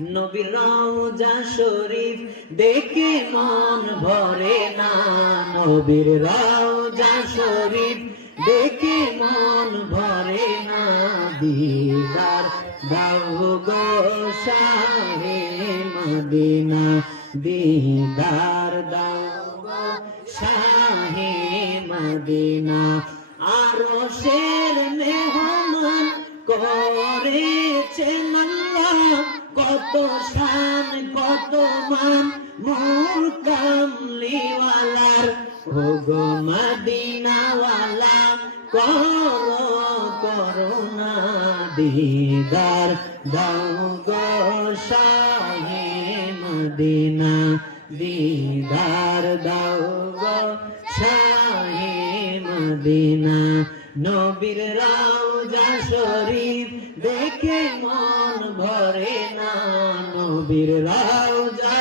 নবীর রওজা শরীফ দেখে মন ভরে না, নবীর রওজা শরীফ দেখে মন ভরে না, দিদার দাও গো শাহে মদিনা, দিদার দাও গো শাহে মদিনা। আরশের মেহমান করেছেন আল্লাহ, কত শান কত মান মোর কামলিওয়ালার, ও গো মদিনাওয়ালা করো করুণা, দিদার দাও গো শাহে মদিনা, দিদার দাও গো শাহে মদিনা। নবীর রওজা শরীফ দেখে মন ভরে না, নবীর রওজা